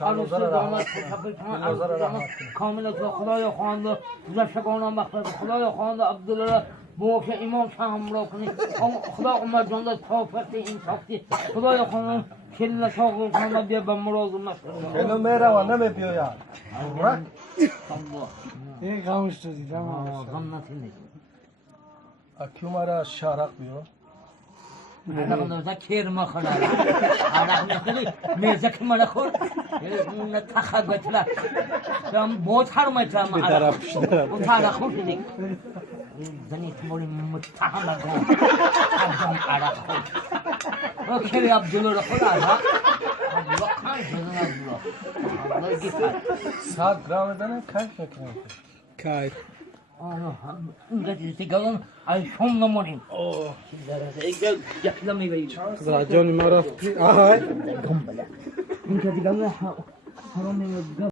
عروس داماد کامل خدای خوانده زشگانم مخلص خدای خوانده عبدالله موش امام شاه همراه کنی خدا عمر جان داد کافرت این ساختی خدای خوانده کل ساقل کنم بیا به مراد مشهد کلو میروه نمیپیوید این غمش تو دیدم غم نتینی اکیو مرا شارق بیو عرق نوزه کیر مخوره عرق نخوری میزه که من خور اون تخه گتله شما بود حرمت ما عرق اون عرق خور شدی زنی تموری متهم کن عبدالله عرق خور کلی عبدالله رو خور عرق عبدالله خان شدن عبدالله عبدالله گیفت 100 گرم دنه کای فکر نمیکنی کای اینجا دیستی گلن از شم نمونیم یک لمی بایی خدا جان ما رفت آهای اینجا دیگه حرام